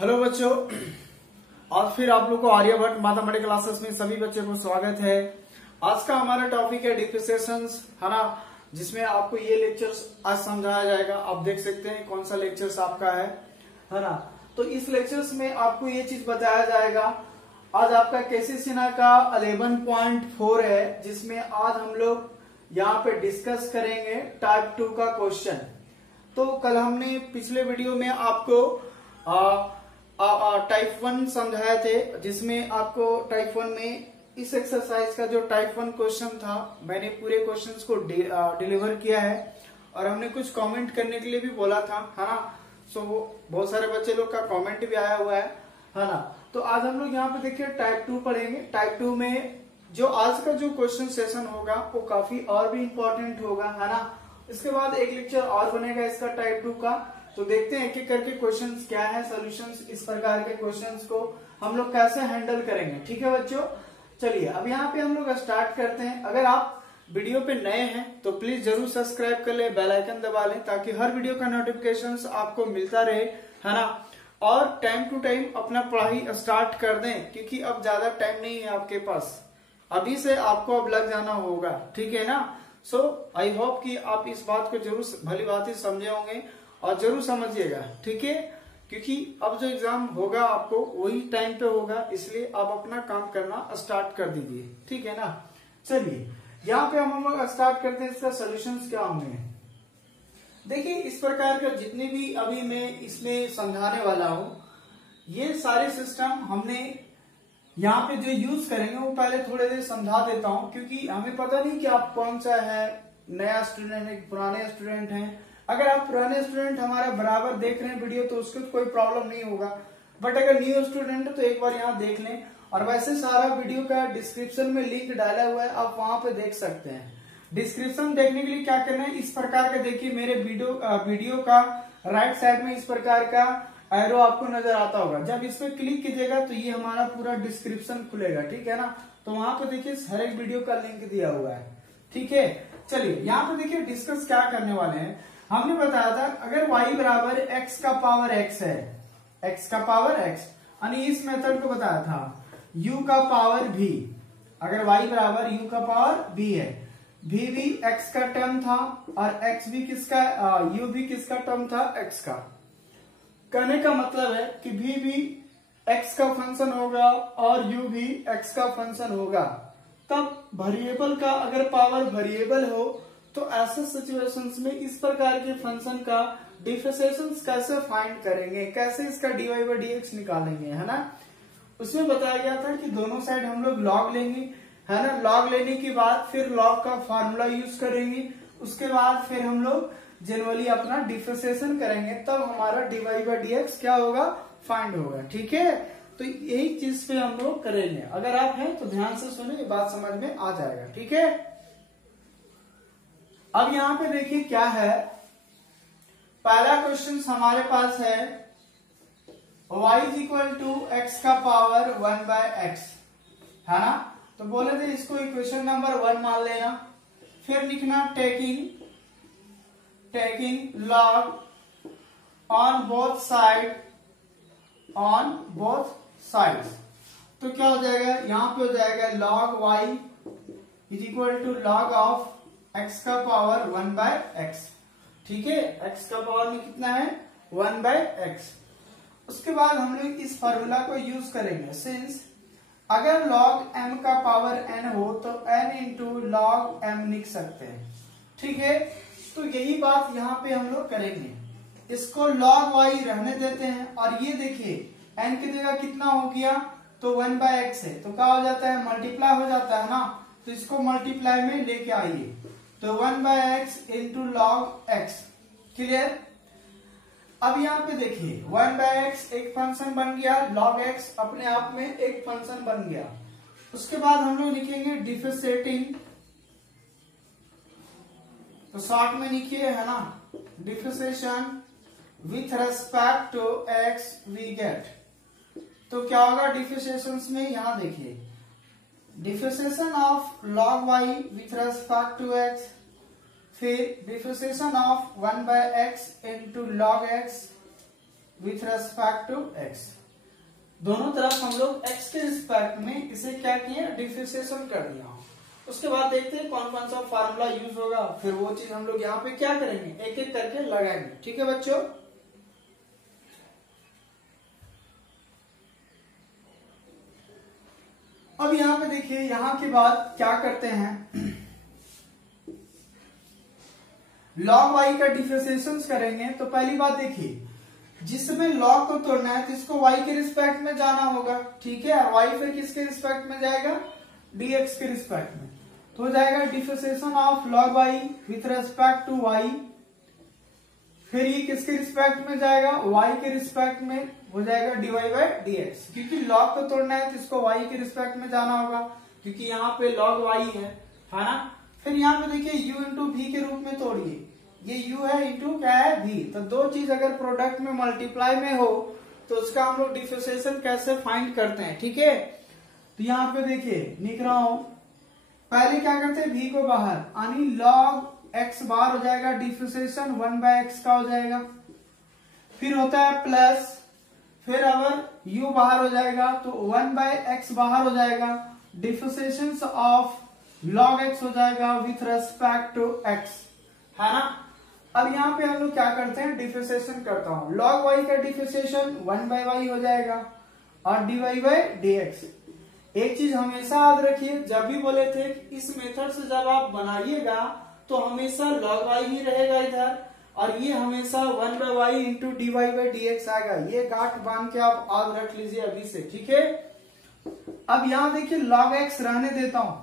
Hello बच्चों, आज फिर आप लोग को आर्यभट्ट मैथमेटिक्स क्लासेस में सभी बच्चों को स्वागत है। आज का हमारा टॉपिक है डिफरेंशिएशंस, है ना, जिसमें आपको ये लेक्चर्स आज समझाया जाएगा। आप देख सकते हैं कौन सा लेक्चर्स आपका है ना। तो इस लेक्चर्स में आपको ये चीज बताया जाएगा। आज आपका केसी सिन्हा का 11.4 है, जिसमें आज हम लोग यहाँ पे डिस्कस करेंगे टाइप 2 का क्वेश्चन। तो कल हमने पिछले वीडियो में आपको टाइप 1 समझाए थे, जिसमें आपको टाइप 1 में इस एक्सरसाइज का जो टाइप 1 क्वेश्चन था, मैंने पूरे क्वेश्चंस को डिलीवर किया है और हमने कुछ कमेंट करने के लिए भी बोला था, है ना। सो बहुत सारे बच्चे लोग का कमेंट भी आया हुआ है ना। तो आज हम लोग यहाँ पे देखिए टाइप 2 पढ़ेंगे। टाइप 2 में जो आज का जो क्वेश्चन सेशन होगा वो काफी और भी इम्पोर्टेंट होगा, है ना। इसके बाद एक लेक्चर और बनेगा इसका टाइप 2 का। तो देखते हैं एक एक करके क्वेश्चंस क्या है, सॉल्यूशंस इस प्रकार के क्वेश्चंस को हम लोग कैसे हैंडल करेंगे। ठीक है बच्चों, चलिए अब यहाँ पे हम लोग स्टार्ट करते हैं। अगर आप वीडियो पे नए हैं तो प्लीज जरूर सब्सक्राइब कर ले, बेल आइकन दबा लें, ताकि हर वीडियो का नोटिफिकेशंस आपको मिलता रहे, है ना। और टाइम टू टाइम अपना पढ़ाई स्टार्ट कर दें, क्योंकि अब ज्यादा टाइम नहीं है आपके पास, अभी से आपको अब लग जाना होगा, ठीक है ना। सो आई होप कि आप इस बात को जरूर भली बात ही समझे होंगे और जरूर समझिएगा, ठीक है। क्योंकि अब जो एग्जाम होगा आपको वही टाइम पे होगा, इसलिए आप अपना काम करना स्टार्ट कर दीजिए, ठीक है ना। चलिए यहाँ पे हम लोग स्टार्ट करते हैं। इसका सोल्यूशंस क्या होंगे, देखिए इस प्रकार का जितने भी अभी मैं इसमें समझाने वाला हूँ, ये सारे सिस्टम हमने यहाँ पे जो यूज करेंगे वो पहले थोड़ी देर समझा देता हूँ, क्योंकि हमें पता नहीं कि आप कौन सा है, नया स्टूडेंट है, पुराने स्टूडेंट हैं। अगर आप पुराने स्टूडेंट हमारा बराबर देख रहे हैं वीडियो तो उसको कोई प्रॉब्लम नहीं होगा, बट अगर न्यू स्टूडेंट है तो एक बार यहाँ देख लें। और वैसे सारा वीडियो का डिस्क्रिप्शन में लिंक डाला हुआ है, आप वहां पे देख सकते हैं। डिस्क्रिप्शन देखने के लिए क्या करना है, इस प्रकार का देखिए मेरे वीडियो का राइट साइड में इस प्रकार का एरो आपको नजर आता होगा। जब इस पर क्लिक कीजिएगा तो ये हमारा पूरा डिस्क्रिप्शन खुलेगा, ठीक है ना। तो वहां पे देखिए हर एक वीडियो का लिंक दिया हुआ है, ठीक है। चलिए यहाँ पे देखिए डिस्कस क्या करने वाले हैं। हमने बताया था अगर y बराबर x का पावर x है, x का पावर x, यानी इस मेथड को बताया था u का पावर v। अगर y बराबर u का पावर v है, v भी x का टर्म था और x भी किसका, u भी किसका टर्म था, x का। कहने का मतलब है कि v भी x का फंक्शन होगा और u भी x का फंक्शन होगा। तब वेरिएबल का अगर पावर वेरिएबल हो तो ऐसे सिचुएशंस में इस प्रकार के फंक्शन का डिफरेंशिएशन कैसे फाइंड करेंगे, कैसे इसका dy बाई dx निकालेंगे, है ना। उसमें बताया गया था कि दोनों साइड हम लोग log लेंगे, है ना। log लेने के बाद फिर log का फार्मूला यूज करेंगे, उसके बाद फिर हम लोग जनरली अपना डिफरेंशिएशन करेंगे, तब हमारा dy बाई dx क्या होगा, फाइंड होगा, ठीक है। तो यही चीज पे हम लोग करेंगे। अगर आप हैं तो ध्यान से सुने, ये बात समझ में आ जाएगा, ठीक है। अब यहाँ पे देखिए क्या है, पहला क्वेश्चन हमारे पास है y is equal to x का पावर 1 बाय x, है ना। तो बोले थे इसको इक्वेशन नंबर 1 मान लेना, फिर लिखना taking log on both sides. तो क्या हो जाएगा, यहाँ पे हो जाएगा log y is equal to log of x का पावर 1 बाय x, ठीक है। x का पावर में कितना है, 1 बाय x। उसके बाद हम लोग इस फॉर्मूला को यूज करेंगे, सिंस अगर log m का पावर n हो तो n इंटू log m लिख सकते हैं, ठीक है। तो यही बात यहाँ पे हम लोग करेंगे। इसको log y रहने देते हैं और ये देखिए n की जगह कितना हो गया, तो 1 बाय x है, तो क्या हो जाता है, मल्टीप्लाई हो जाता है ना। तो इसको मल्टीप्लाई में लेके आइए, तो 1 by X into log X, clear. अब यहाँ पे देखिए 1 बाय एक्स एक फंक्शन बन गया, log x अपने आप में एक फंक्शन बन गया। उसके बाद हम लोग लिखेंगे डिफरेंशिएटिंग, तो शॉर्ट में लिखिए, है ना, differentiation with respect to x we get. तो क्या होगा डिफरेंशिएशन में, यहाँ देखिए differentiation of log y with respect to x, फिर differentiation of 1 by x into log x, with respect to X. दोनों तरफ हम लोग एक्स के रिस्पेक्ट में इसे क्या किए, डिफरेंशिएशन कर दिया। उसके बाद देखते हैं कौन कौन सा फार्मूला यूज होगा, फिर वो चीज हम लोग यहाँ पे क्या करेंगे, एक एक करके लगाएंगे। ठीक है बच्चों, अब यहाँ पे देखिए, यहाँ के बाद क्या करते हैं, log y का डिफरेंशिएशन करेंगे। तो पहली बात देखिए, जिसमें log को तोड़ना है तो इसको y के रिस्पेक्ट में जाना होगा। ठीक है, y फिर किसके रिस्पेक्ट में जाएगा, dx के रिस्पेक्ट में। तो हो जाएगा differentiation of log y with respect to y। फिर ये किसके रिस्पेक्ट में जाएगा, y के रिस्पेक्ट में हो जाएगा dy बाई dx। क्योंकि log को तोड़ना है तो इसको y के रिस्पेक्ट में जाना होगा, क्योंकि यहाँ पे log y है ना। फिर यहाँ पे देखिए u इंटू v के रूप में तोड़िए, ये u है इंटू क्या है v। तो दो चीज अगर प्रोडक्ट में मल्टीप्लाई में हो तो उसका हम लोग डिफरेंशिएशन कैसे फाइंड करते हैं। ठीक है, तो यहाँ पे देखिए लिख रहा हूं, पहले क्या करते हैं, v को बाहर, यानी log x बार हो जाएगा, डिफरेंशिएशन 1/x का हो जाएगा। फिर होता है प्लस, फिर अगर u बाहर हो जाएगा तो 1/x बाहर हो जाएगा, डिफरेंशिएशन ऑफ log x हो जाएगा विथ रेस्पेक्ट टू x, है ना। अब यहाँ पे हम लोग क्या करते हैं, डिफरेंशिएशन करता हूं, log y का डिफरेंशिएशन 1/y हो जाएगा और dy बाई dx। एक चीज हमेशा याद रखिए, जब भी बोले थे कि इस मेथड से जब आप बनाइएगा तो हमेशा log y ही रहेगा इधर, और ये हमेशा 1/y into dy by dx आएगा। ये गांठ बांध के आप याद रख लीजिए अभी से। ठीक है, अब यहाँ देखिए log x रहने देता हूं,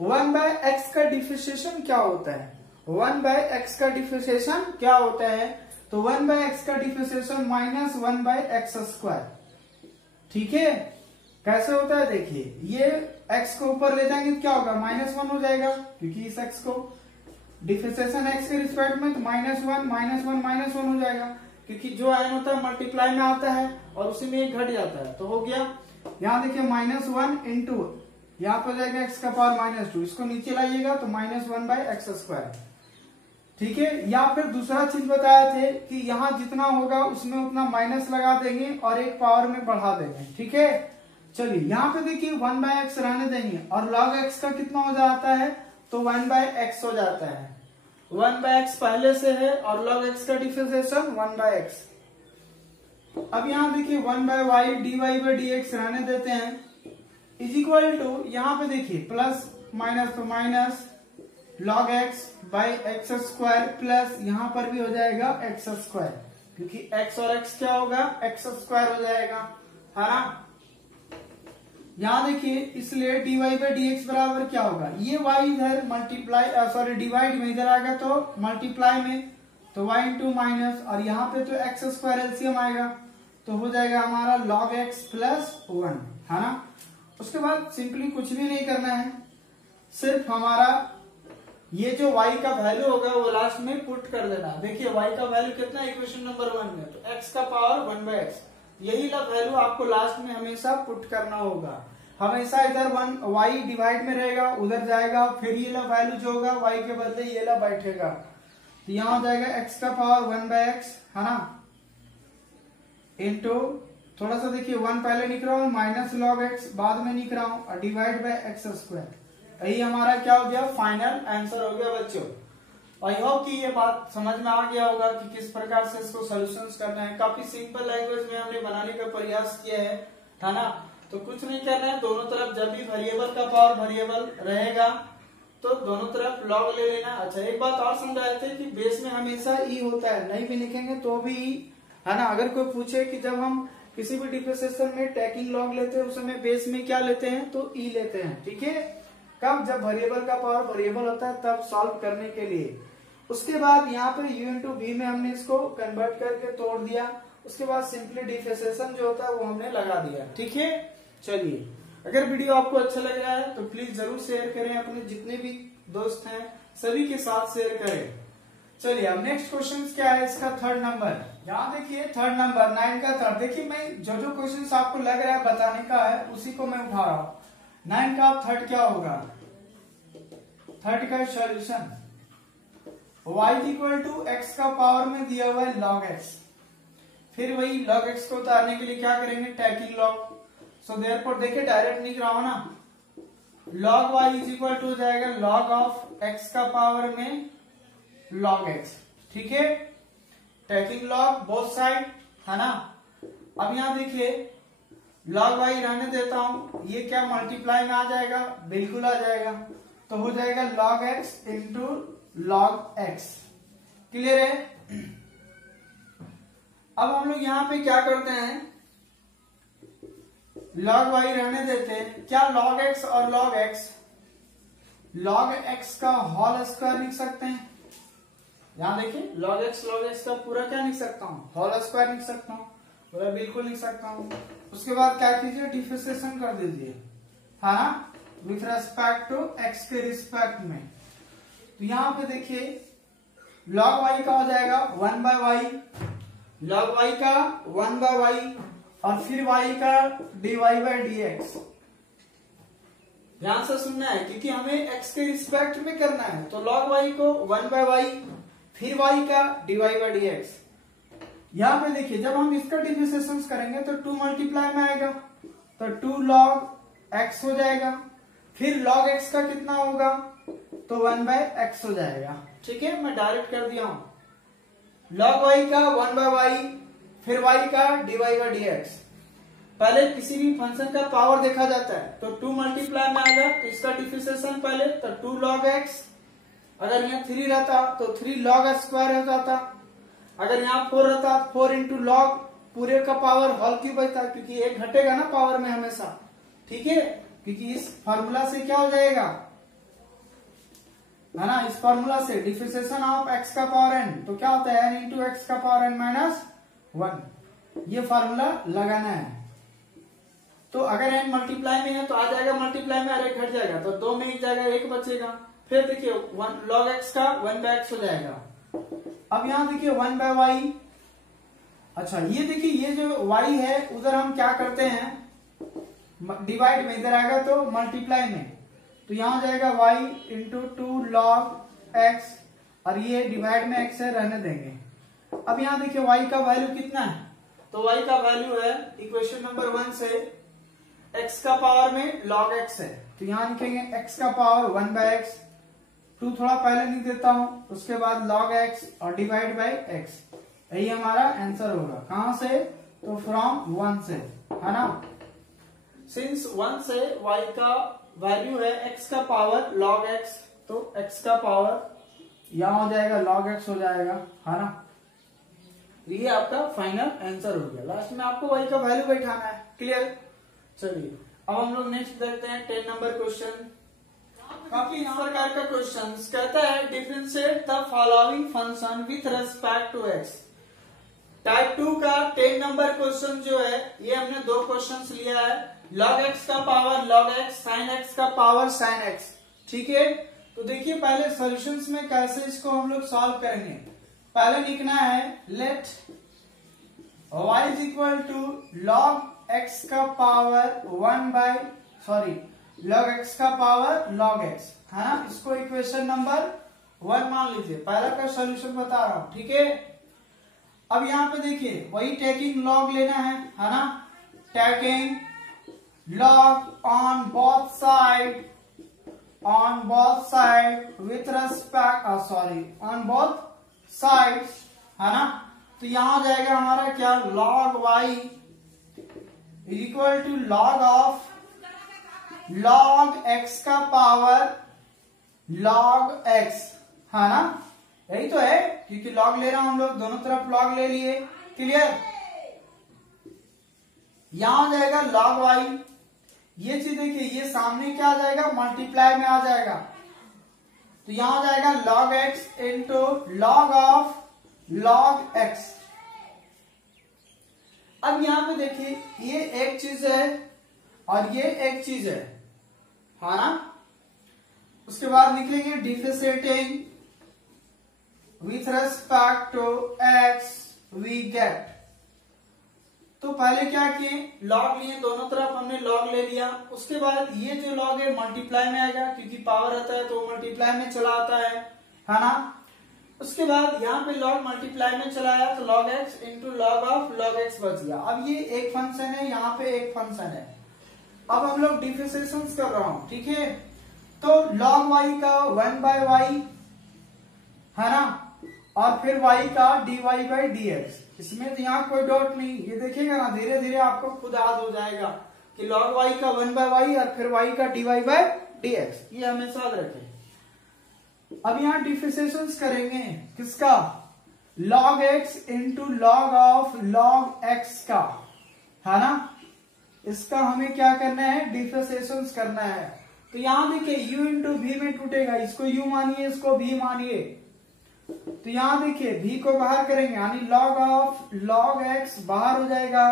1/x का डिफरेंशिएशन क्या होता है, 1/x का डिफरेंशिएशन क्या होता है, तो 1/x का डिफरेंशिएशन माइनस 1/x²। ठीक है, कैसे होता है देखिए, ये x को ऊपर ले जाएंगे तो क्या होगा, -1 हो जाएगा, क्योंकि इस x को डिफरेंशिएशन x के रिस्पेक्ट में, तो -1 हो जाएगा, क्योंकि जो n होता है मल्टीप्लाई में आता है और उसी में एक घट जाता है, तो हो गया। यहाँ देखिए -1 इंटू यहाँ पर जाएगा x का पावर -2, इसको नीचे लाइएगा तो -1/x²। ठीक है, या फिर दूसरा चीज बताया थे कि यहाँ जितना होगा उसमें उतना माइनस लगा देंगे और एक पावर में बढ़ा देंगे। ठीक है, चलिए यहाँ पे देखिए 1/x रहने देंगे और log x का कितना हो जाता है, तो 1/x हो जाता है। 1/x पहले से है और log x का डिफरेंशिएशन 1/x। अब यहाँ देखिए 1/y dy बाई dx रहने देते हैं, इज इक्वल टू, यहाँ पे देखिए प्लस माइनस तो minus log x by x² plus यहाँ पर भी हो जाएगा x², क्योंकि x और x क्या होगा, x² हो जाएगा, है ना। यहाँ देखिए, इसलिए dy बाई dx बराबर क्या होगा, ये y इधर मल्टीप्लाई डिवाइड में इधर आएगा तो मल्टीप्लाई में, तो y इंटू माइनस, और यहाँ पे तो x² एलसीएम आएगा, तो हो जाएगा हमारा log x प्लस 1, है ना। उसके बाद सिंपली कुछ भी नहीं करना है, सिर्फ हमारा ये जो y का वैल्यू होगा वो लास्ट में पुट कर देना। देखिए y का वैल्यू कितना है इक्वेशन नंबर 1 में, तो x का पावर 1/x, यही वैल्यू आपको लास्ट में हमेशा पुट करना होगा। हमेशा इधर 1y डिवाइड में रहेगा, उधर जाएगा, फिर ये वैल्यू जो होगा y के बदले ये बैठेगा, तो यहाँ हो जाएगा x का पावर 1/x, है ना, इंटू थोड़ा सा देखिए 1 पहले लिख रहा हूँ, माइनस log x बाद में लिख रहा हूँ, और डिवाइड बाई x²। यही हमारा क्या हो गया, फाइनल आंसर हो गया बच्चों। आई होप कि ये बात समझ में आ गया होगा कि किस प्रकार से इसको सॉल्यूशंस करना है। काफी सिंपल लैंग्वेज में हमने बनाने का प्रयास किया है ना। तो कुछ नहीं करना है, दोनों तरफ जब भी वेरिएबल का पावर वेरिएबल रहेगा तो दोनों तरफ लॉग ले लेना। अच्छा, एक बात और समझाए थे कि बेस में हमेशा ई होता है, नहीं भी लिखेंगे तो भी ई, है ना। अगर कोई पूछे कि जब हम किसी भी डिफरेंशिएशन में टैकिंग लॉग लेते हैं उस समय बेस में क्या लेते हैं, तो ई लेते हैं। ठीक है, कब, जब वेरिएबल का पावर वेरिएबल होता है तब सॉल्व करने के लिए। उसके बाद यहाँ पर u इंटू v में हमने इसको कन्वर्ट करके तोड़ दिया, उसके बाद सिंपली डिफरेंशिएशन जो होता है वो हमने लगा दिया। ठीक है, चलिए, अगर वीडियो आपको अच्छा लग रहा है तो प्लीज जरूर शेयर करें, अपने जितने भी दोस्त हैं सभी के साथ शेयर करें। चलिए, अब नेक्स्ट क्वेश्चन क्या है, इसका थर्ड नंबर। यहाँ देखिए थर्ड नंबर 9 का थर्ड। देखिए मैं जो जो क्वेश्चन आपको लग रहा है बताने का है उसी को मैं उठा रहा हूँ। 9 का थर्ड क्या होगा, थर्ड का solution y equal to x का पावर में दिया हुआ है log x। फिर वही log x को उतारने के लिए क्या करेंगे, टैकिंग log। सो देयरफॉर देखिए डायरेक्ट लिख रहा हूं ना, log y is equal to हो जाएगा log ऑफ x का पावर में log x, ठीक है, टैकिंग log बोथ साइड, है ना। अब यहां देखिए log y रहने देता हूं, ये क्या मल्टीप्लाई में आ जाएगा, बिल्कुल आ जाएगा, तो हो जाएगा log x into log x। Clear है। अब हम लोग यहां पे क्या करते हैं, log y रहने देते हैं, क्या log x और log x का होल स्क्वायर लिख सकते हैं। यहां देखिए log x का पूरा क्या लिख सकता हूं, होल स्क्वायर लिख सकता हूं, बोला बिल्कुल लिख सकता हूं। उसके बाद क्या कीजिए, डिफरेंशिएशन कर दीजिए, है ना, विथ रेस्पेक्ट टू x के रिस्पेक्ट में। तो यहां पे देखिए log y का हो जाएगा 1/y, log y का 1/y और फिर y का dy/dx। ध्यान से सुनना है क्योंकि हमें x के रिस्पेक्ट में करना है, तो log y को 1/y फिर y का dy/dx। यहां पे देखिए जब हम इसका डिफरेंशिएशन करेंगे तो 2 मल्टीप्लाई में आएगा, तो 2 log x हो जाएगा, फिर log x का कितना होगा, तो 1/x हो जाएगा, ठीक है। मैं डायरेक्ट कर दिया हूं, log y का 1/y फिर y का dy/dx। पहले किसी भी फंक्शन का पावर देखा जाता है तो 2 मल्टीप्लाई में आएगा, तो इसका डिफरेंशिएशन पहले, तो 2 log x, अगर यहाँ 3 रहता तो 3 log स्क्वायर हो जाता, अगर यहाँ 4 रहता 4 इंटू लॉग पूरे का पावर होल क्यूब बचता, क्योंकि एक घटेगा ना पावर में हमेशा, ठीक है, क्योंकि इस फॉर्मूला से क्या हो जाएगा, है ना, इस फॉर्मूला से डिफरेंशिएशन ऑफ x का पावर n, तो क्या होता है n इंटू एक्स का पावर n माइनस 1, ये फॉर्मूला लगाना है। तो अगर n मल्टीप्लाई में है तो आ जाएगा मल्टीप्लाई में, अरे घट जाएगा तो 2 में ही जाएगा, 1 बचेगा, फिर देखिए log x का 1/x हो जाएगा। अब यहां देखिए 1/y, अच्छा ये देखिए ये जो y है उधर हम क्या करते हैं, डिवाइड में, इधर आएगा तो मल्टीप्लाई में, तो यहां हो जाएगा y इंटू 2 log x और ये डिवाइड में x है, रहने देंगे। अब यहां देखिए y का वैल्यू कितना है, तो y का वैल्यू है इक्वेशन नंबर 1 से x का पावर में log x है, तो यहां लिखेंगे x का पावर 1/x, 2 थोड़ा पहले लिख देता हूं, उसके बाद log x और डिवाइड बाई x, यही हमारा आंसर होगा। कहां से, तो फ्रॉम 1 से, है ना, सिंस 1 से y का वैल्यू है x का पावर log x, तो x का पावर यहां हो जाएगा log x हो जाएगा, है ना, ये आपका फाइनल आंसर हो गया। लास्ट में आपको y का वैल्यू बैठाना है। क्लियर। चलिए अब हम लोग नेक्स्ट देखते हैं 10 नंबर क्वेश्चन। काफी इस प्रकार का क्वेश्चन कहता है differentiate the following function with respect to x। Type 2 का 10 नंबर क्वेश्चन जो है ये हमने 2 क्वेश्चंस लिया है, log x का power log x, sin x का पावर sin x, ठीक है। तो देखिए पहले सॉल्यूशंस में कैसे इसको हम लोग सॉल्व करेंगे। पहले लिखना है let y is equal to log x का पावर log x का पावर log x, है ना, इसको इक्वेशन नंबर 1 मान लीजिए। पहला का सॉल्यूशन बता रहा हूं, ठीक है। अब यहाँ पे देखिए वही टेकिंग log लेना है ना, taking log on both side with respect on both sides, है ना। तो यहां हो जाएगा हमारा क्या, log y equal to log of log x का पावर log x, है ना, यही तो है, क्योंकि log ले रहा हूं हम लोग, दोनों तरफ log ले लिए। क्लियर। यहां हो जाएगा log y, ये चीज देखिए ये सामने क्या आ जाएगा, मल्टीप्लाई में आ जाएगा, तो यहां हो जाएगा log x into log of log x। अब यहां पे देखिए ये एक चीज है और ये एक चीज है ना। उसके बाद लिखेंगे differentiating with respect to x we get. तो पहले क्या किए, log लिए, दोनों तरफ हमने log ले लिया। उसके बाद ये जो log है मल्टीप्लाई में आएगा, क्योंकि पावर रहता है तो मल्टीप्लाई में चला आता है ना। उसके बाद यहाँ पे लॉग मल्टीप्लाई में चलाया तो log x into log of log x बच गया। अब ये एक फंक्शन है, यहाँ पे एक फंक्शन है। अब हम लोग डिफरेंशिएशन कर रहा हूं, ठीक है। तो log y का 1/y है ना, और फिर y का dy/dx। इसमें तो यहाँ कोई डॉट नहीं, ये देखिएगा ना, धीरे धीरे आपको खुद याद हो जाएगा कि log y का 1/y और फिर y का dy/dx, ये हमेशा याद रखें। अब यहाँ डिफरेंशिएशन करेंगे किसका, log x into log of log x का, है ना। इसका हमें क्या करना है, डिफरेंशिएशन करना है। तो यहां देखिए u इंटू v में टूटेगा, इसको u मानिए, इसको v मानिए। तो यहां देखिए v को बाहर करेंगे, यानी log ऑफ log x बाहर हो जाएगा,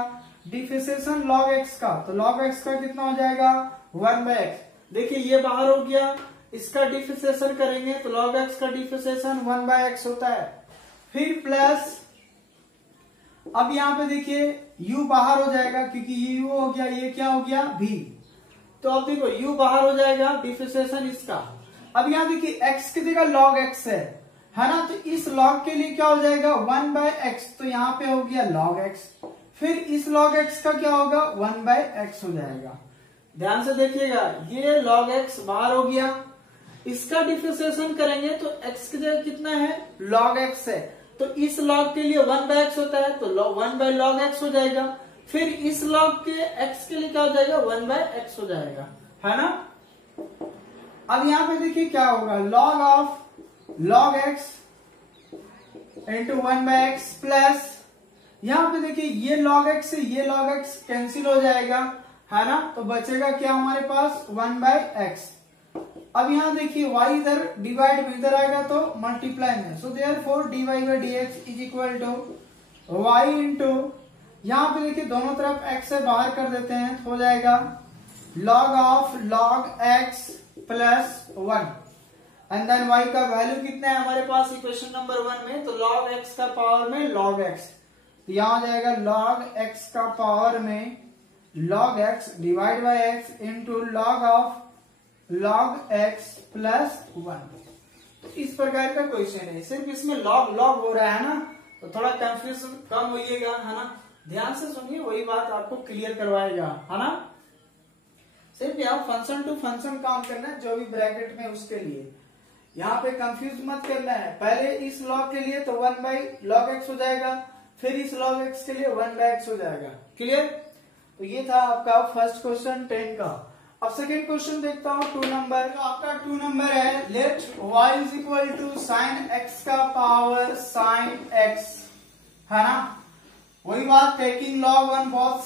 डिफरेंशिएशन log x का, तो log x का कितना हो जाएगा 1/x। देखिए ये बाहर हो गया, इसका डिफरेंशिएशन करेंगे तो log x का डिफरेंशिएशन 1/x होता है। फिर प्लस, अब यहाँ पे देखिए u बाहर हो जाएगा, क्योंकि ये u हो गया, ये क्या हो गया v। तो अब देखो u बाहर हो जाएगा, डिफरेंशिएशन इसका। अब यहाँ देखिए x की जगह log x है ना, तो इस log के लिए क्या हो जाएगा 1/x, तो यहाँ पे हो गया log x। फिर इस log x का क्या होगा 1/x हो जाएगा। ध्यान से देखिएगा, ये log x बाहर हो गया, इसका डिफरेंशिएशन करेंगे तो x की जगह कितना है log x है, तो इस log के लिए 1/x होता है, तो 1/log x हो जाएगा। फिर इस log के x के लिए क्या हो जाएगा 1/x हो जाएगा, है ना। अब यहाँ पे देखिए क्या होगा, log of log x into 1/x plus, यहाँ पे देखिए ये log x से ये log x कैंसिल हो जाएगा, है ना। तो बचेगा क्या हमारे पास 1/x। अब यहाँ देखिए y इधर डिवाइड में इधर आएगा तो मल्टीप्लाई में, so therefore dy/dx is equal to y into, यहाँ पे देखिए दोनों तरफ x से बाहर कर देते हैं तो हो जाएगा log of log x plus 1, and then y का वैल्यू कितना है हमारे पास इक्वेशन नंबर 1 में, तो log x का पावर में log x, तो यहाँ हो जाएगा log x का पावर में log x divide by x into log of log x plus 1। तो इस प्रकार का क्वेश्चन है, सिर्फ इसमें log log हो रहा है ना, तो थोड़ा कंफ्यूजन कम होइएगा, है ना। ध्यान से सुनिए, वही बात आपको क्लियर करवाएगा, है ना। सिर्फ यहाँ फंक्शन टू फंक्शन काम करना है, जो भी ब्रैकेट में उसके लिए, यहाँ पे कंफ्यूज मत करना है। पहले इस log के लिए तो 1/log x हो जाएगा, फिर इस log x के लिए 1/x हो जाएगा, क्लियर। तो ये था आपका फर्स्ट क्वेश्चन 10 का। अब सेकेंड क्वेश्चन देखता हूँ 2 नंबर। तो आपका 2 नंबर है, let y is equal to sine x का पावर साइन x, है ना। वही बात, टेकिंग log 1 बोथ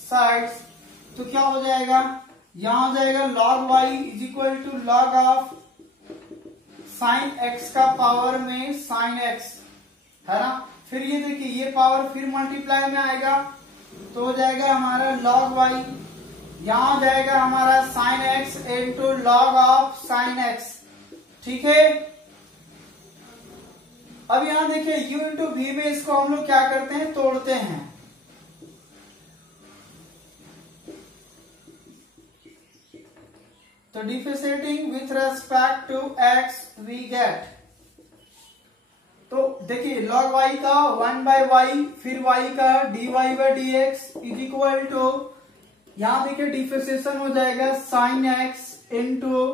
साइड्स, तो क्या हो जाएगा, यहां हो जाएगा log y is equal to log of sine x का पावर में साइन x, है ना। फिर ये देखिए ये पावर फिर मल्टीप्लाई में आएगा, तो हो जाएगा हमारा log y, यहां जाएगा हमारा sine x into log of sine x, ठीक है। अब यहां देखिए u इंटू v में इसको हम लोग क्या करते हैं, तोड़ते हैं। तो differentiating with respect to x we get, तो देखिए log y का 1/y, फिर y का dy/dx इज इक्वल टू, यहां देखिए डिफरेंशिएशन हो जाएगा sine x into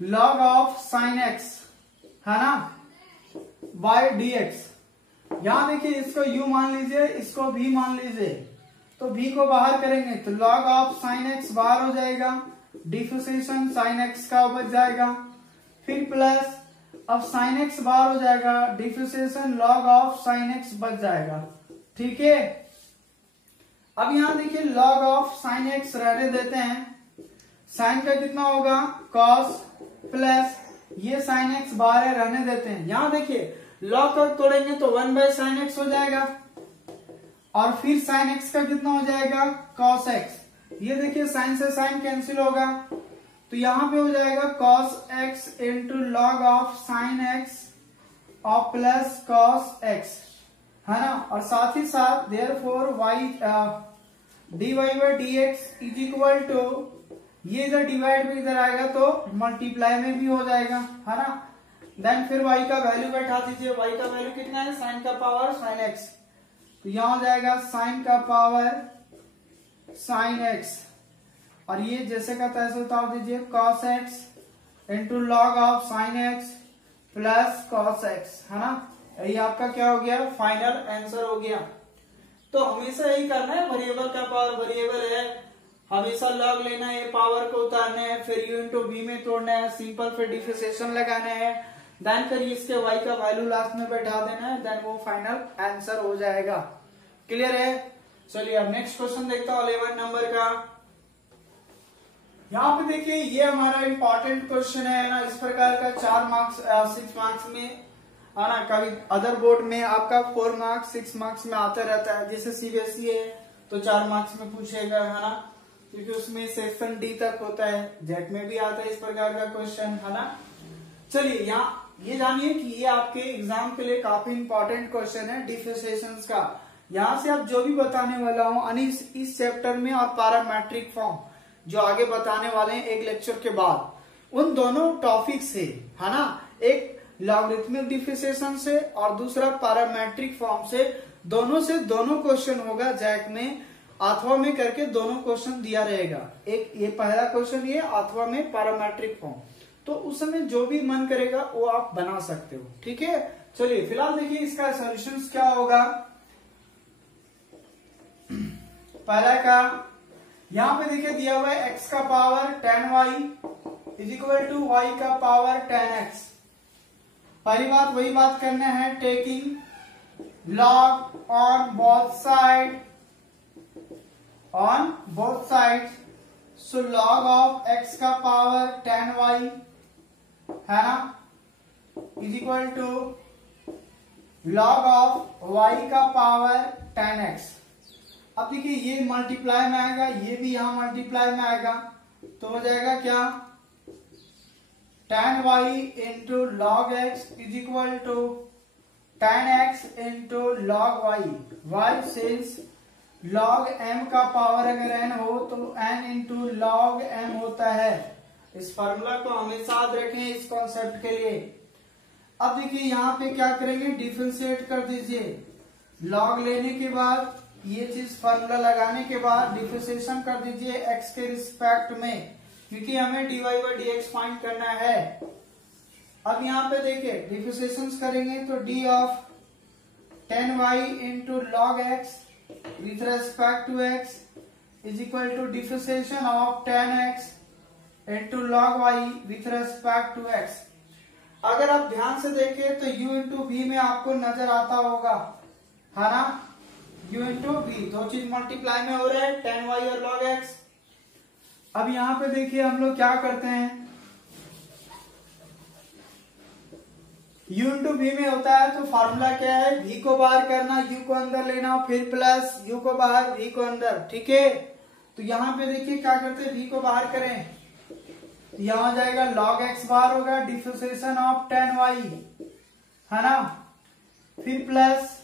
log of sine x, है ना, बाय dx। यहां देखिए इसको u मान लीजिए, इसको v मान लीजिए, तो v को बाहर करेंगे तो log ऑफ साइन x बाहर हो जाएगा, डिफरेंशिएशन साइन x का बच जाएगा, फिर प्लस, अब साइन x बाहर हो जाएगा, differentiation log of sine x बच जाएगा, ठीक है। अब यहां देखिए log ऑफ साइन x रहने देते हैं, साइन का कितना होगा cos, प्लस ये साइन x बाहर है रहने देते हैं। यहां देखिए log का तोड़ेंगे तो 1/sin x हो जाएगा, और फिर साइन x का कितना हो जाएगा cos x, ये देखिए साइन से साइन कैंसिल होगा, तो यहां पे हो जाएगा cos x into log of sine x और प्लस cos x, है ना। और साथ ही साथ therefore y dy/dx is equal to, ये इधर डिवाइड में इधर आएगा तो मल्टीप्लाई में भी हो जाएगा, है ना। देन फिर y का वैल्यू बैठा दीजिए, y का वैल्यू कितना है, साइन का पावर साइन x, तो यहां हो जाएगा साइन का पावर साइन x, और ये जैसे का तैसे उतार दीजिए cos x into log of sine x plus cos x, है ना। ये आपका क्या हो गया, फाइनल आंसर हो गया। तो हमेशा यही करना है, वेरिएबल का पावर वेरिएबल है, हमेशा लॉग लेना है, पावर को उतारना है, फिर u इंटू v में तोड़ना है, सिंपल फिर डिफरेंशिएशन लगाना है, देन फिर इसके y का वैल्यू लास्ट में बैठा देना है, देन वो फाइनल आंसर हो जाएगा। क्लियर है। चलिए अब नेक्स्ट क्वेश्चन देखता हूं 11 नंबर का। यहाँ पे देखिए ये हमारा इंपॉर्टेंट क्वेश्चन है ना, इस प्रकार का 4 मार्क्स 6 मार्क्स में है ना, कभी अदर बोर्ड में आपका 4 मार्क्स 6 मार्क्स में आता रहता है, जैसे सीबीएसई है तो 4 मार्क्स में पूछेगा, है ना, क्योंकि उसमें सेक्शन डी तक होता है, जेट में भी आता है इस प्रकार का क्वेश्चन, है ना। चलिए यहाँ ये जानिए कि ये आपके एग्जाम के लिए काफी इंपॉर्टेंट क्वेश्चन है डिफरेंशिएशंस का। यहाँ से आप जो भी बताने वाला हूँ इस चैप्टर में और पैरामेट्रिक फॉर्म जो आगे बताने वाले हैं एक लेक्चर के बाद, उन दोनों टॉपिक से, है ना, एक लॉगरिथमिक डिफरेंशिएशन से और दूसरा पैरामेट्रिक फॉर्म से दोनों क्वेश्चन होगा जैक में, अथवा में करके दोनों क्वेश्चन दिया रहेगा। एक ये पहला क्वेश्चन ये अथवा में पैरामेट्रिक फॉर्म, तो उस समय जो भी मन करेगा वो आप बना सकते हो, ठीक है। चलिए फिलहाल देखिए इसका सॉल्यूशंस क्या होगा। पहला का यहाँ पे देखिए दिया हुआ है x का power 10y is equal to y का पावर 10x। पहली बात वही बात करना है, taking log on both side, so log of x का पावर 10y, है ना, is equal to log of y का पावर 10x। अब देखिए ये मल्टीप्लाई में आएगा, ये भी यहां मल्टीप्लाई में आएगा, तो हो जाएगा क्या, 10y into log X is equal to 10x into log y since log m का पावर अगर n हो तो n इंटू लॉग m होता है। इस फॉर्मूला को हमेशा याद रखें इस कॉन्सेप्ट के लिए। अब देखिए यहाँ पे क्या करेंगे, डिफरेंशिएट कर दीजिए, लॉग लेने के बाद ये चीज फॉर्मूला लगाने के बाद डिफरेंशिएशन कर दीजिए x के रिस्पेक्ट में, क्योंकि हमें dy बाई dx फाइंड करना है। अब यहाँ पे देखिए डिफरेंशिएशन करेंगे तो d of 10y into log x with respect to x is equal to differentiation of 10x into log y with respect to x। अगर आप ध्यान से देखें तो u इंटू v में आपको नजर आता होगा, है ना, u इंटू v, दो चीज मल्टीप्लाई में हो रहा है, 10y और log x। अब यहाँ पे देखिए हम लोग क्या करते हैं, u इंटू v में होता है तो फॉर्मूला क्या है, v को बाहर करना, u को अंदर लेना, फिर प्लस u को बाहर v को अंदर, ठीक है। तो यहाँ पे देखिए क्या करते हैं, v को बाहर करें, यहाँ हो जाएगा log x बाहर होगा, डिफरेंशिएशन ऑफ 10y, है ना, फिर प्लस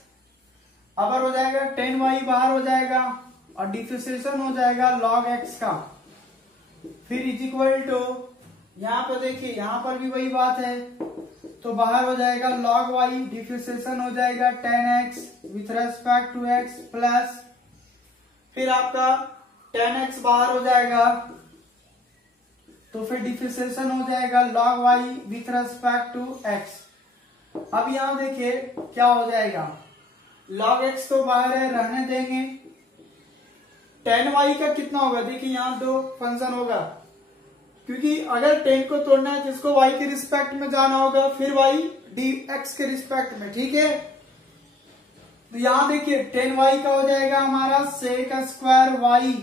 अबर हो जाएगा 10y बाहर हो जाएगा और डिफरेंशिएशन हो जाएगा log x का, फिर इज इक्वल टू यहाँ पे देखिए यहाँ पर भी वही बात है, तो बाहर हो जाएगा log y, डिफरेंशिएशन हो जाएगा 10x with respect to x plus फिर आपका 10x बाहर हो जाएगा तो फिर डिफरेंशिएशन हो जाएगा log y with respect to x। अब यहाँ देखिए क्या हो जाएगा, log x तो बाहर है, रहने देंगे, 10y का कितना होगा, देखिए यहाँ दो फंक्शन होगा, क्योंकि अगर 10 को तोड़ना है तो इसको y के रिस्पेक्ट में जाना होगा, फिर y dx के रिस्पेक्ट में, ठीक है। तो यहाँ देखिए 10y का हो जाएगा हमारा सेक स्क्वायर y,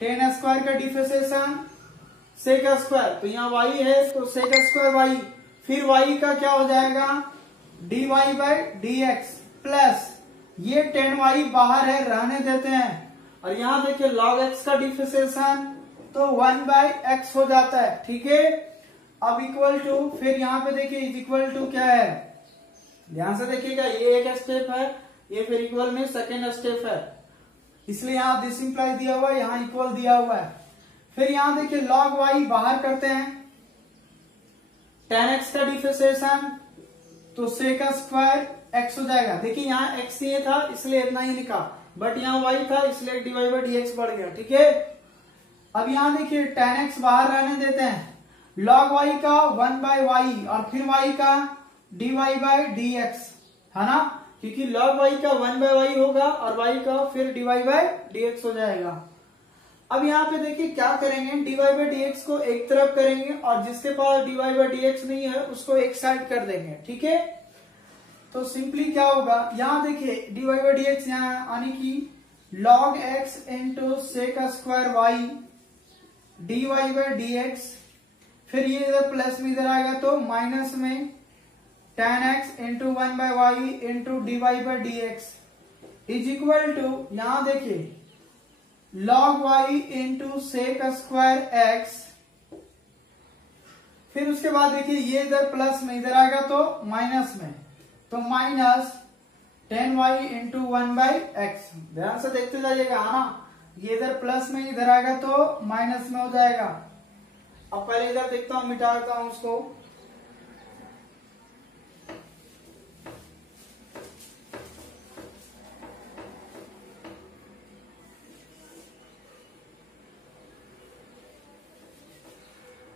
10 स्क्वायर का डिफरेंशिएशन सेक स्क्वायर, तो यहाँ y है तो सेक स्क्वायर y, फिर y का क्या हो जाएगा dy बाई dx प्लस ये 10y बाहर है, रहने देते हैं, और यहाँ देखिए log x का डिफरेंशिएशन तो 1 बाई x हो जाता है, ठीक है। अब इक्वल टू, फिर यहाँ पे देखिए इज इक्वल टू क्या है, ध्यान से देखिएगा, ये एक स्टेप है, ये फिर इक्वल में सेकेंड स्टेप है, इसलिए यहाँ दिस इंप्लाई दिया हुआ है, यहाँ इक्वल दिया हुआ है। फिर यहाँ देखिए log y बाहर करते हैं tan x का डिफरेंशिएशन तो sec स्क्वायर x हो जाएगा। देखिए यहाँ x ये था इसलिए इतना ही लिखा, बट यहाँ y था इसलिए dy बाई dx बढ़ गया। ठीक है, अब यहाँ देखिए tan x बाहर रहने देते हैं, log y का 1 बाई वाई और फिर y का dy बाई dx है ना, क्योंकि log y का 1 बाई वाई होगा और y का फिर dy बाई dx हो जाएगा। अब यहाँ पे देखिए क्या करेंगे, dy बाई dx को एक तरफ करेंगे और जिसके पास dy बाई dx नहीं है उसको एक साइड कर देंगे। ठीक है, तो सिंपली क्या होगा, यहाँ देखिए dy बाई dx यहाँ आने की log x into sec square Y dy by dx, फिर ये इधर प्लस में इधर आएगा तो माइनस में tan x into 1 by Y into dy by dx is equal to यहाँ देखिए log y into sec square x, फिर उसके बाद देखिए ये इधर प्लस में इधर आएगा तो माइनस में, तो minus tan y into 1 by x. ध्यान से देखते जाइएगा है ना, ये इधर प्लस में इधर आएगा तो माइनस में हो जाएगा। अब पहले इधर देखता हूं, मिटा देता हूं उसको।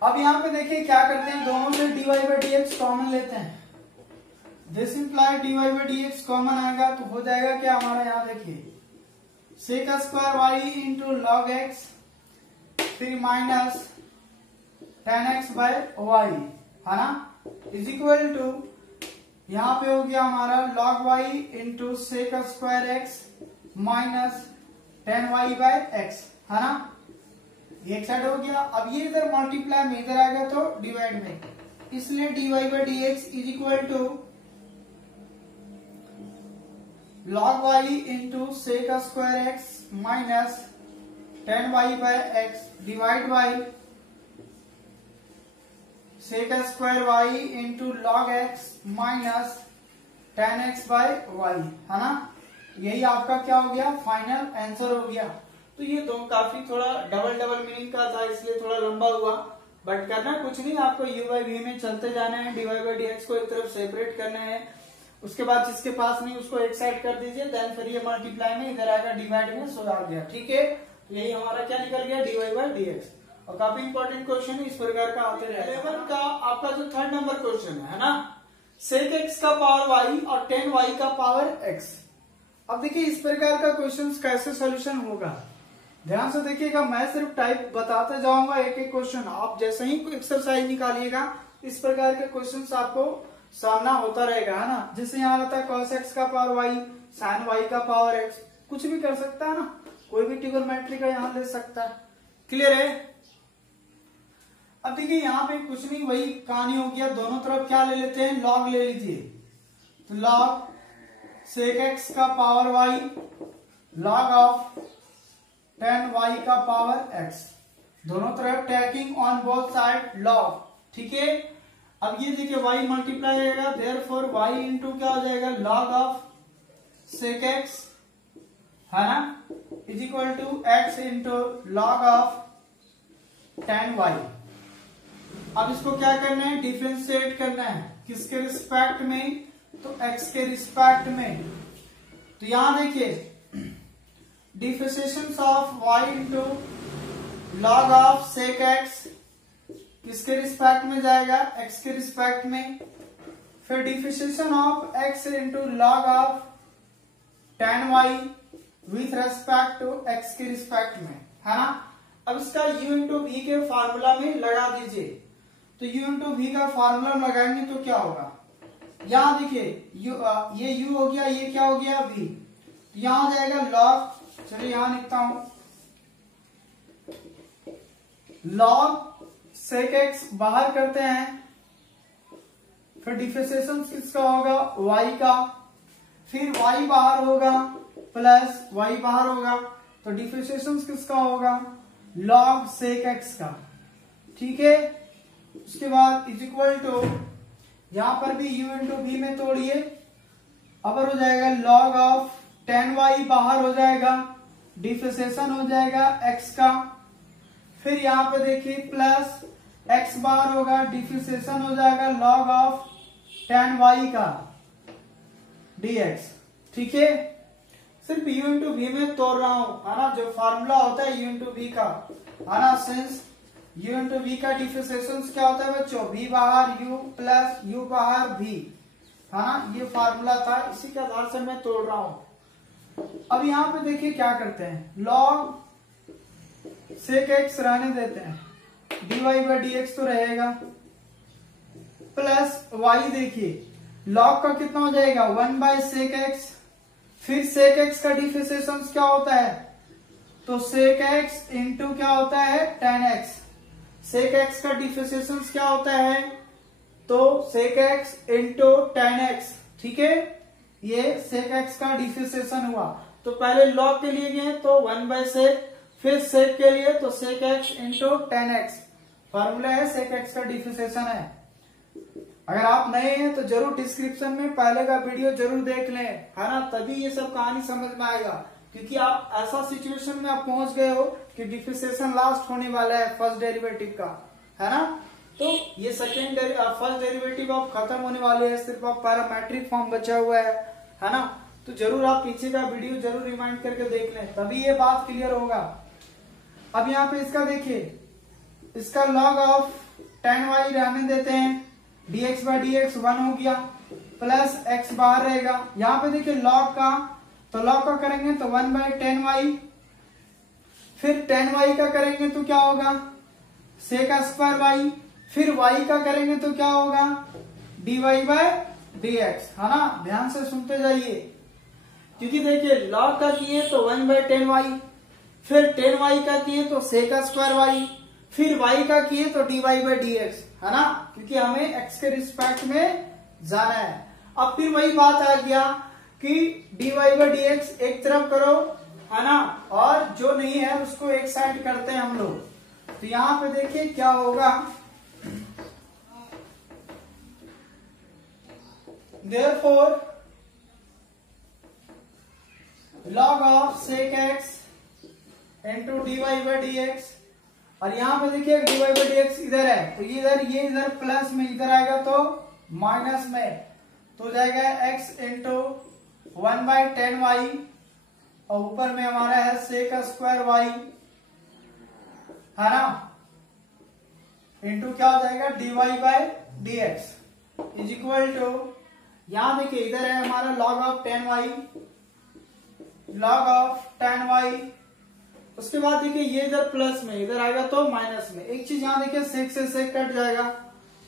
अब यहाँ पे देखिए क्या करते हैं, दोनों से dy बाई dx कॉमन लेते हैं। This imply dy by dx common आएगा तो हो जाएगा क्या हमारा, यहाँ देखिए sec square Y into log x फिर minus tan x by Y है ना, इज इक्वल टू यहाँ पे हो गया हमारा log y into sec square X minus tan y by x है ना, एक साइड हो गया। अब ये इधर मल्टीप्लाई में इधर आएगा तो डिवाइड में, इसलिए dy by dx is equal to log y into sec square X minus tan y by x divide by sec square Y into log X minus tan x by Y है ना। यही आपका क्या हो गया, final answer हो गया। तो ये दो काफी थोड़ा डबल मीनिंग का था इसलिए थोड़ा लंबा हुआ, बट करना कुछ नहीं, आपको u बाई v में चलते जाना है, dy बाई dx को एक तरफ सेपरेट करना है, उसके बाद जिसके पास नहीं उसको एक साइड कर दीजिए, देन फिर ये मल्टीप्लाई में इधर आएगा डिवाइड में, सो आ गया। ठीक है, तो यही हमारा क्या निकल गया, dy बाई dx। और काफी इंपॉर्टेंट क्वेश्चन इस प्रकार का आते रहे। 11 का आपका जो 3rd नंबर क्वेश्चन है ना, सेक x का पावर y और tan y का पावर x। अब देखिए इस प्रकार का क्वेश्चन कैसे सोल्यूशन होगा, ध्यान से देखिएगा, मैं सिर्फ टाइप बताते जाऊंगा एक एक क्वेश्चन, आप जैसे ही एक्सरसाइज निकालिएगा इस प्रकार के क्वेश्चंस आपको सामना होता रहेगा है ना। जैसे यहाँ रहता है cos x का पावर y, sin y का पावर x, कुछ भी कर सकता है ना, कोई भी ट्रिगोनोमेट्री का यहाँ ले सकता है। क्लियर है। अब देखिए यहाँ पे कुछ नहीं, वही कहानी हो गया, दोनों तरफ क्या ले लेते हैं, log ले लीजिए, तो log sec x का power y log of tan y का पावर x, दोनों तरफ taking on both side log। ठीक है, अब ये देखिए y मल्टीप्लाई आएगा, देयरफॉर y इंटू क्या हो जाएगा, log ऑफ sec x है ना, is equal to x into log of tan y। अब इसको क्या करना है, डिफरेंशिएट करना है, किसके रिस्पेक्ट में, तो x के रिस्पेक्ट में। तो यहां देखिए differentiation of y into log of sec x किसके रिस्पेक्ट में जाएगा, x के रिस्पेक्ट में, फिर differentiation of x into log of tan y with respect to x के रिस्पेक्ट में है ना। अब इसका u इंटू v के फार्मूला में लगा दीजिए, तो u इंटू v का फार्मूला लगाएंगे तो क्या होगा, यहां देखिए ये u हो गया, ये क्या हो गया v, यहां आ जाएगा log, चलिए यहां लिखता हूं log sec x बाहर करते हैं, फिर डिफरेंशिएशन किसका होगा, y का, फिर y बाहर होगा प्लस y बाहर होगा, तो डिफरेंशिएशन किसका होगा, log sec x का। ठीक है, उसके बाद इज इक्वल टू यहां पर भी u इंटू v में तोड़िए, अब हो जाएगा log ऑफ tan y बाहर हो जाएगा, डिफरेंशिएशन हो जाएगा x का, फिर यहाँ पे देखिए प्लस एक्स बार होगा, डिफरेंशिएशन हो जाएगा log ऑफ tan y का dx। ठीक है, सिर्फ u इंटू वी में तोड़ रहा हूं, है ना, जो फार्मूला होता है u इंटू वी का, है ना, सिंस u इंटू वी का डिफरेंशिएशन क्या होता है बच्चों, v बाहर u प्लस u बाहर v, है ना, ये फार्मूला था, इसी के आधार से मैं तोड़ रहा हूं। अब यहाँ पे देखिए क्या करते हैं, log sec x रहने देते हैं, dy बाई dx तो रहेगा, प्लस y देखिए log का कितना हो जाएगा 1 बाई sec x, फिर sec x का डिफरेंशिएशन क्या होता है, तो sec x इंटू क्या होता है tan x, sec x का डिफरेंशिएशन क्या होता है, तो sec x into tan x। ठीक है, ये sec x का डिफरेंशिएशन हुआ, तो पहले log के लिए गए तो 1 बाय sec, फिर sec के लिए तो sec x into tan x, formula है sec x का डिफरेंशिएशन है। अगर आप नए हैं तो जरूर डिस्क्रिप्शन में पहले का वीडियो जरूर देख लें, है ना, तभी ये सब कहानी समझ में आएगा, क्योंकि आप ऐसा सिचुएशन में आप पहुंच गए हो कि डिफरेंशिएशन लास्ट होने वाला है फर्स्ट डेरिवेटिव का, है ना, तो ये फर्स्ट डेरिवेटिव आप खत्म होने वाले हैं, सिर्फ आप पैरामेट्रिक फॉर्म बचा हुआ है ना, तो जरूर आप पीछे का वीडियो जरूर रिमाइंड करके देख लें, तभी ये बात क्लियर होगा। अब यहाँ पे इसका देखिए, इसका log ऑफ tan y रहने देते हैं, dx बाई dx 1 हो गया, प्लस x बाहर रहेगा, यहाँ पे देखिए log का, तो log का करेंगे तो 1 बाई tan y, फिर tan y का करेंगे तो क्या होगा sec स्क्वायर y, फिर y का करेंगे तो क्या होगा dy बाई dx, है ना, ध्यान से सुनते जाइए, क्योंकि देखिए log का किए तो 1 बाई tan y, फिर tan y का किए तो sec स्क्वायर y, फिर y का किए तो dy बाई dx, है ना, क्योंकि हमें x के रिस्पेक्ट में जाना है। अब फिर वही बात आ गया कि dy बाई dx एक तरफ करो, है ना, और जो नहीं है उसको एक साइड करते हैं हम लोग, तो यहाँ पे देखिए क्या होगा, therefore log of sec x into dy by dx, और यहाँ पे देखिए dy बाई dx इधर है, तो ये इधर प्लस में, इधर आएगा तो माइनस में, तो जाएगा x into 1 by tan y, और ऊपर में हमारा है sec स्क्वायर y, है ना, इंटू क्या हो जाएगा dy by dx is equal to, यहां देखिए इधर है हमारा log ऑफ tan y, उसके बाद देखिए ये इधर प्लस में, इधर आएगा तो माइनस में, एक चीज यहाँ देखिए sec से sec कट जाएगा,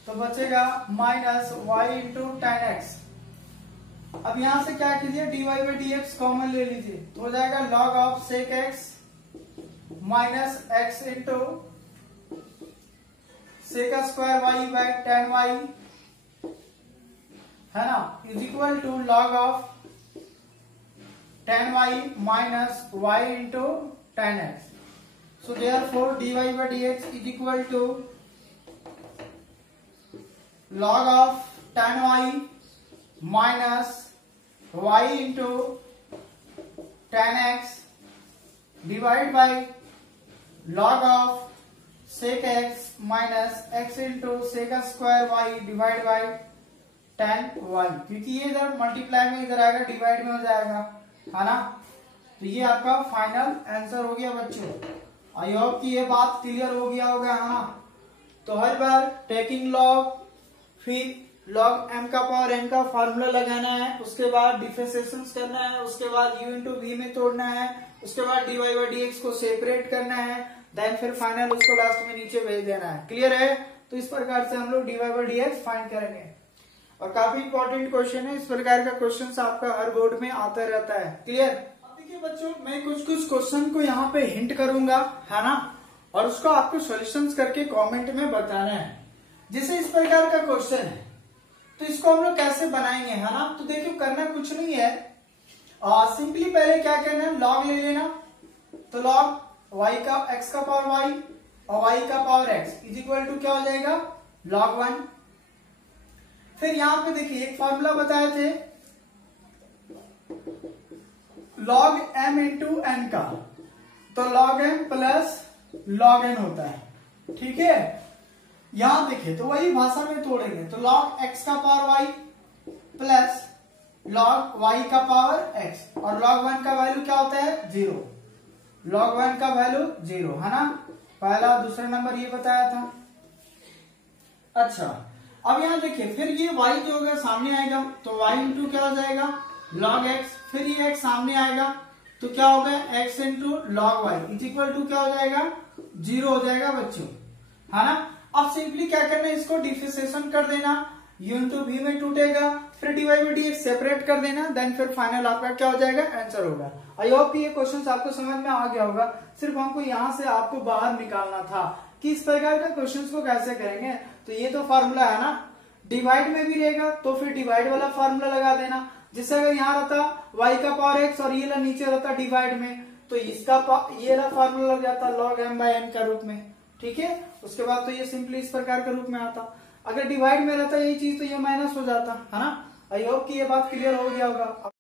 तो बचेगा minus y into tan x। अब यहां से क्या कीजिए dy बाई dx कॉमन ले लीजिए, तो हो जाएगा log of sec x minus x into sec square y by tan y, है ना, is equal to log of tan y minus y into tan x। So therefore dy by dx is equal to log of tan y minus y into tan x divided by log of sec x minus x into sec square y divided by tan y, क्योंकि ये इधर multiply में इधर आएगा divide में हो जाएगा, है ना, तो ये आपका फाइनल आंसर हो गया बच्चों। आई होप कि ये बात क्लियर हो गया होगा, है ना, तो हर बार टेकिंग लॉग, फिर लॉग m का पावर n का फार्मूला लगाना है, उसके बाद डिफरेंशिएशन करना है, उसके बाद u इंटू वी में तोड़ना है, उसके बाद dy बाई dx को सेपरेट करना है, देन फिर फाइनल उसको लास्ट में नीचे भेज देना है। क्लियर है, तो इस प्रकार से हम लोग dy बाई dx फाइंड करेंगे, और काफी इंपॉर्टेंट क्वेश्चन है, इस प्रकार का क्वेश्चन आपका हर बोर्ड में आता रहता है। क्लियर, देखिए बच्चों मैं कुछ क्वेश्चन को यहाँ पे हिंट करूंगा, है ना, और उसको आपको सॉल्यूशंस करके कमेंट में बताना है। जैसे इस प्रकार का क्वेश्चन है तो इसको हम लोग कैसे बनाएंगे, है ना, तो देखिए करना कुछ नहीं है, सिंपली पहले क्या करना है, लॉग ले लेना, तो लॉग y का x का पावर y और y का power x is equal to क्या हो जाएगा log 1। फिर यहां पे देखिए एक फॉर्मूला बताए थे log m इंटू n का, तो log m plus log n होता है, ठीक है। यहां देखिए तो वही भाषा में तोड़ेंगे तो log x का power y plus log y का पावर x और log 1 का वैल्यू क्या होता है 0। log 1 का वैल्यू 0 है ना, पहला दूसरा नंबर ये बताया था। अच्छा अब यहां देखिए फिर ये y जो होगा सामने आएगा तो y इंटू क्या हो जाएगा log x, फिर ये x सामने आएगा तो क्या होगा x into log y is equal to क्या हो जाएगा 0 हो जाएगा बच्चों, है ना। अब सिंपली क्या करना है इसको डिफरेंशिएशन कर देना, u इंटू v में टूटेगा, फिर dy बाई dx सेपरेट कर देना, देन फिर फाइनल आपका क्या हो जाएगा आंसर होगा। आई होप ये क्वेश्चन आपको समझ में आ गया होगा। सिर्फ हमको यहाँ से आपको बाहर निकालना था कि इस प्रकार का क्वेश्चन को कैसे करेंगे। तो ये तो फार्मूला है ना, डिवाइड में भी रहेगा तो फिर डिवाइड वाला फार्मूला लगा देना, जिससे अगर यहाँ रहता y का पावर x और ये ला नीचे रहता डिवाइड में तो इसका ये ला फार्मूला लग जाता log m बाई n का रूप में, ठीक है। उसके बाद तो ये सिंपली इस प्रकार का रूप में आता, अगर डिवाइड में रहता यही चीज तो ये माइनस हो जाता, है ना। आई होप कि ये बात क्लियर हो गया होगा।